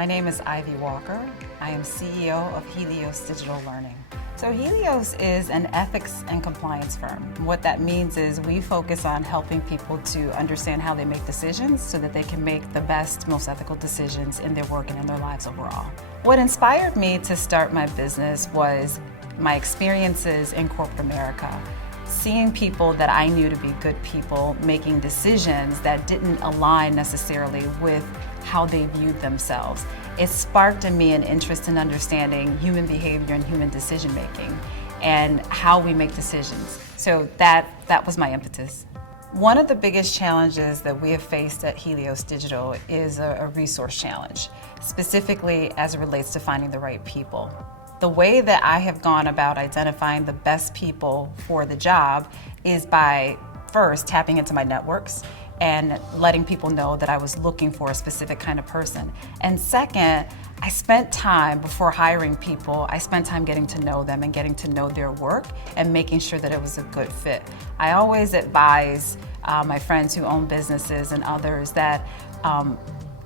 My name is Ivy Walker. I am CEO of Helios Digital Learning. So Helios is an ethics and compliance firm. What that means is we focus on helping people to understand how they make decisions so that they can make the best, most ethical decisions in their work and in their lives overall. What inspired me to start my business was my experiences in corporate America. Seeing people that I knew to be good people making decisions that didn't align necessarily with how they viewed themselves. It sparked in me an interest in understanding human behavior and human decision making and how we make decisions. So that was my impetus. One of the biggest challenges that we have faced at Helios Digital is a resource challenge, specifically as it relates to finding the right people. The way that I have gone about identifying the best people for the job is by first tapping into my networks and letting people know that I was looking for a specific kind of person. And second, I spent time before hiring people, I spent time getting to know them and getting to know their work and making sure that it was a good fit. I always advise my friends who own businesses and others that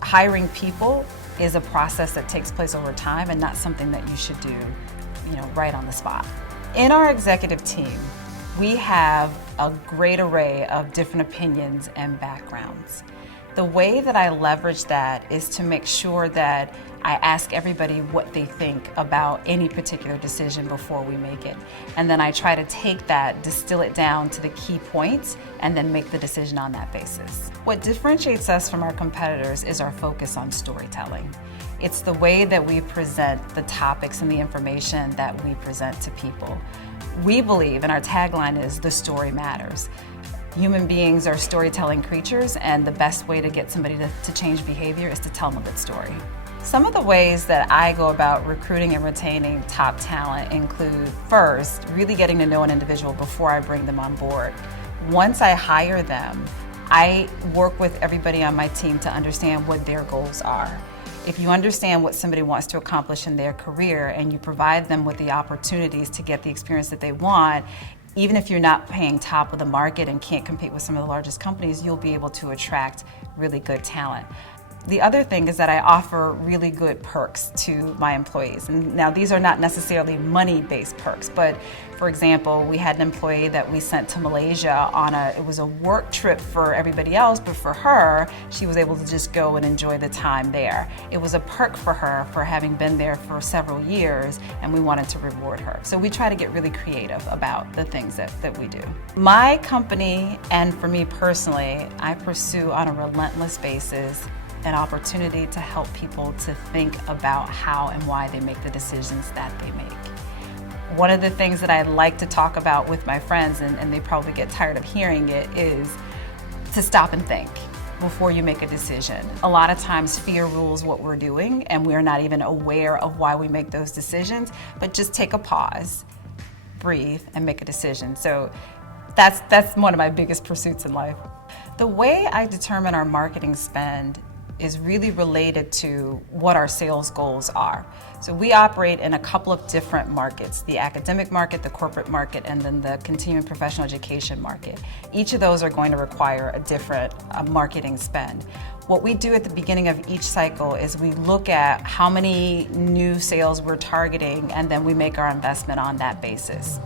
hiring people is a process that takes place over time and not something that you should do, right on the spot. In our executive team, we have a great array of different opinions and backgrounds. The way that I leverage that is to make sure that I ask everybody what they think about any particular decision before we make it. And then I try to take that, distill it down to the key points, and then make the decision on that basis. What differentiates us from our competitors is our focus on storytelling. It's the way that we present the topics and the information that we present to people. We believe, and our tagline is, "The story matters." Human beings are storytelling creatures, and the best way to get somebody to change behavior is to tell them a good story. Some of the ways that I go about recruiting and retaining top talent include, first, really getting to know an individual before I bring them on board. Once I hire them, I work with everybody on my team to understand what their goals are. If you understand what somebody wants to accomplish in their career and you provide them with the opportunities to get the experience that they want, even if you're not paying top of the market and can't compete with some of the largest companies, you'll be able to attract really good talent. The other thing is that I offer really good perks to my employees. And now these are not necessarily money-based perks, but for example, we had an employee that we sent to Malaysia it was a work trip for everybody else, but for her, she was able to just go and enjoy the time there. It was a perk for her for having been there for several years, and we wanted to reward her. So we try to get really creative about the things that we do. My company, and for me personally, I pursue on a relentless basis an opportunity to help people to think about how and why they make the decisions that they make. One of the things that I like to talk about with my friends, and they probably get tired of hearing it, is to stop and think before you make a decision. A lot of times fear rules what we're doing and we're not even aware of why we make those decisions, but just take a pause, breathe, and make a decision. So that's one of my biggest pursuits in life. The way I determine our marketing spend is really related to what our sales goals are. So we operate in a couple of different markets: the academic market, the corporate market, and then the continuing professional education market. Each of those are going to require a different marketing spend. What we do at the beginning of each cycle is we look at how many new sales we're targeting, and then we make our investment on that basis.